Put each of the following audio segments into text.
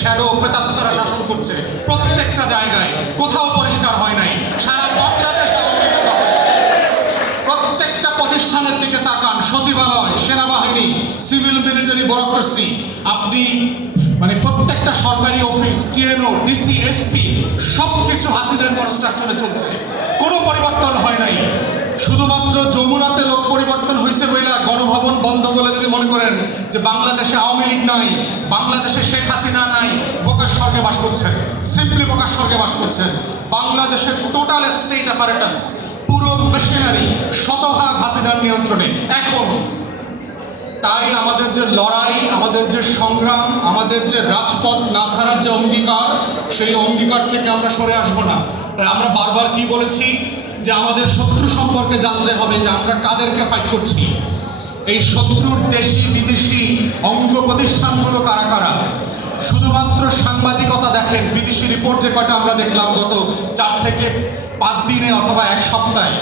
Shadow প্রেতাত্মারা শাসন করছে। প্রত্যেকটা জায়গায় কোথাও পরিষ্কার হয় নাই। সারা বাংলাদেশ। প্রত্যেকটা প্রতিষ্ঠানের দিকে তাকান। সচিবালয়, সেনাবাহিনী, সিভিল মিলিটারি ব্যুরোক্রেসি। আপনি মানে প্রত্যেকটা সরকারি অফিস, টিএনও, ডিসি, এসপি সব কিছু হাসিদের কনস্ট্রাকশনে চলছে। কোনো পরিবর্তন হয় নাই। শুধুমাত্র যমুনাতে লোক পরিবর্তন হয়েছে বইলা গণভবন বন্ধ বলে যদি মনে করেন যে বাংলাদেশে আওয়ামী লীগ নাই, বাংলাদেশে শেখ হাসিনা নাই, বোকার স্বর্গে বাস করছে সিম্পলি বোকার স্বর্গে বাস করছে বাংলাদেশের টোটাল স্টেট অ্যাপারেটাস পুরো মেশিনারি শতভাগ হাসিনার নিয়ন্ত্রণে, এখনও। তাই আমাদের যে লড়াই, আমাদের যে সংগ্রাম, আমাদের যে রাজপথ না ছাড়ার যে অঙ্গীকার, সেই অঙ্গীকার থেকে আমরা সরে আসব না। আমরা বারবার কি বলেছি? যে আমাদের শত্রু সম্পর্কে জানতে হবে যে আমরা কাদেরকে ফাইট করছি। এই শত্রুর দেশি, বিদেশি অঙ্গ প্রতিষ্ঠানগুলো কারা কারা? শুধুমাত্র সাংবাদিকতা দেখেন, বিদেশি রিপোর্ট যে কয়টা আমরা দেখলাম গত চার থেকে পাঁচ দিনে অথবা এক সপ্তাহে।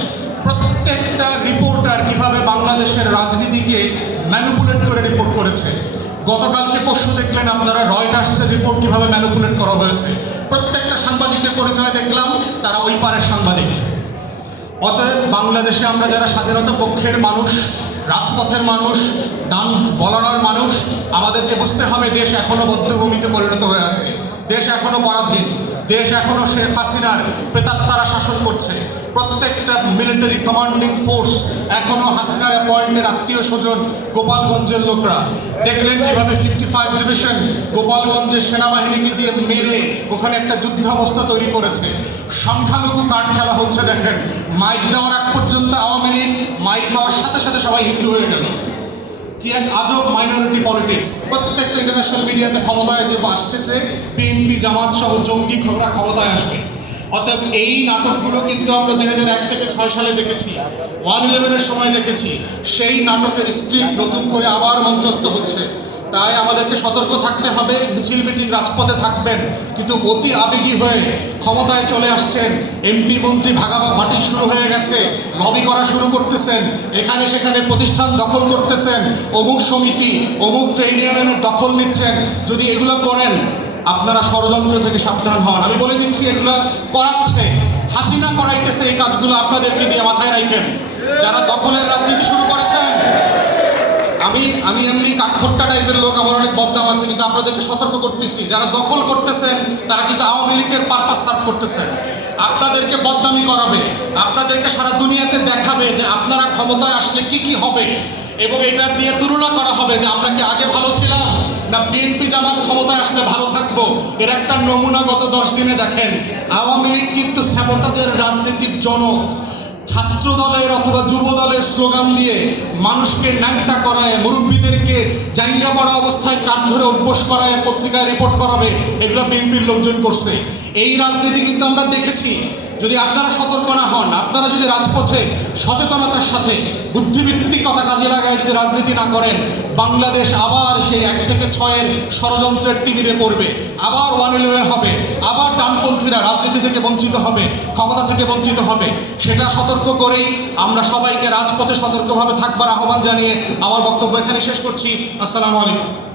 প্রত্যেকটা রিপোর্টার কীভাবে বাংলাদেশের রাজনীতিকে ম্যানুপুলেট করে রিপোর্ট করেছে? গতকালকে পরশু দেখলেন আপনারা রয়টার্সের রিপোর্ট কীভাবে ম্যানুপুলেট করা হয়েছে। প্রত্যেকটা সাংবাদিকের পরিচয় দেখলাম, তারা ওই পারের সাংবাদিক। অতএব বাংলাদেশে আমরা যারা স্বাধীনতা পক্ষের মানুষ, রাজপথের মানুষ ডান বলানোর মানুষ, আমাদেরকে বুঝতে হবে দেশ এখনও বদ্ধভূমিতে পরিণত হয়ে আছে। দেশ এখনও পরাধীন। দেশ এখনও শেখ হাসিনার প্রেতাত্মারা শাসন করছে। প্রত্যেকটা মিলিটারি কমান্ডিং ফোর্স এখনও হাসিনার অ্যাপয়েন্টের আত্মীয় স্বজন গোপালগঞ্জের লোকরা। দেখলেন কীভাবে ফিফটি ফাইভ ডিভিশন গোপালগঞ্জের সেনাবাহিনীকে দিয়ে মেরে ওখানে একটা যুদ্ধাবস্থা তৈরি করেছে। সংখ্যালঘু কার্ড খেলা হচ্ছে, দেখেন। মাইক দেওয়ার আগ পর্যন্ত আওয়ামী লীগ মাইক খাওয়ার সাথে সাথে সবাই হিন্দু হয়ে গেল। কি এক আজব মাইনরিটি পলিটিক্স প্রত্যেকটা ইন্টারন্যাশনাল মিডিয়াতে ক্ষমতায় যে আসছে বিএনপি, জামাত সহ জঙ্গি খবরা ক্ষমতায় আসবে। অতএব এই নাটকগুলো কিন্তু আমরা দুই হাজার এক থেকে ছয় সালে দেখেছি। ওয়ান ইলেভেনের সময় দেখেছি। সেই নাটকের স্ক্রিপ্ট নতুন করে আবার মঞ্চস্থ হচ্ছে। তাই আমাদেরকে সতর্ক থাকতে হবে, মিছিল মিটিং রাজপথে থাকবেন। কিন্তু অতি আবেগী হয়ে ক্ষমতায় চলে আসছেন এমপি মন্ত্রী ভাগাবা বাটি শুরু হয়ে গেছে, লবি করা শুরু করতেছেন, এখানে সেখানে প্রতিষ্ঠান দখল করতেছেন, অমুক সমিতি, অমুক ট্রেড ইউনিয়নের দখল নিচ্ছেন। যদি এগুলো করেন, আপনারা ষড়যন্ত্র থেকে সাবধান হন। আমি বলে দিচ্ছি, এগুলো করাচ্ছে। হাসিনা করাইতেছে এই কাজগুলো আপনাদেরকে দিয়ে মাথায় রাখেন। যারা দখলের রাজনীতি শুরু করেছেন আমি আমি এমনি কাঠখোট্টা টাইপের লোক, আমার অনেক বদনাম আছে, কিন্তু আপনাদেরকে সতর্ক করতেছি। যারা দখল করতেছেন, তারা কিন্তু আওয়ামী লীগের পারপাস সার্ভ করতেছেন। আপনাদেরকে বদনামি করাবে, আপনাদেরকে সারা দুনিয়াতে দেখাবে যে আপনারা ক্ষমতায় আসলে কি কি হবে। এবং এটা দিয়ে তুলনা করা হবে যে আমরা কি আগে ভালো ছিলাম, না বিএনপি জামাত ক্ষমতায় আসলে ভালো থাকব। এর একটা নমুনা গত দশ দিনে দেখেন, আওয়ামী লীগ কিন্তু স্যাবোটাজের রাজনীতির জনক। ছাত্র দলের অথবা যুব দলের স্লোগান দিয়ে মানুষকে ন্যাংটা করায়, মুরব্বীদেরকে জাইঙ্গা পড়া অবস্থায় কাঠ ধরে অভ্যস করায়, পত্রিকায় রিপোর্ট করাবে, এগুলো বিএনপির লোকজন করছে। এই রাজনীতি কিন্তু আমরা দেখেছি। যদি আপনারা সতর্ক না হন, আপনারা যদি রাজপথে সচেতনতার সাথে বুদ্ধিভিত্তিকতা কাজে লাগায় যদি রাজনীতি না করেন, বাংলাদেশ আবার সেই এক থেকে ছয়ের ষড়যন্ত্রের টিভিতে পড়বে, আবার ওয়ান ইলেভেন হবে, আবার ডানপন্থীরা রাজনীতি থেকে বঞ্চিত হবে, ক্ষমতা থেকে বঞ্চিত হবে, সেটা সতর্ক করেই আমরা সবাইকে রাজপথে সতর্কভাবে থাকবার আহ্বান জানিয়ে আমার বক্তব্য এখানে শেষ করছি। আসসালামু আলাইকুম।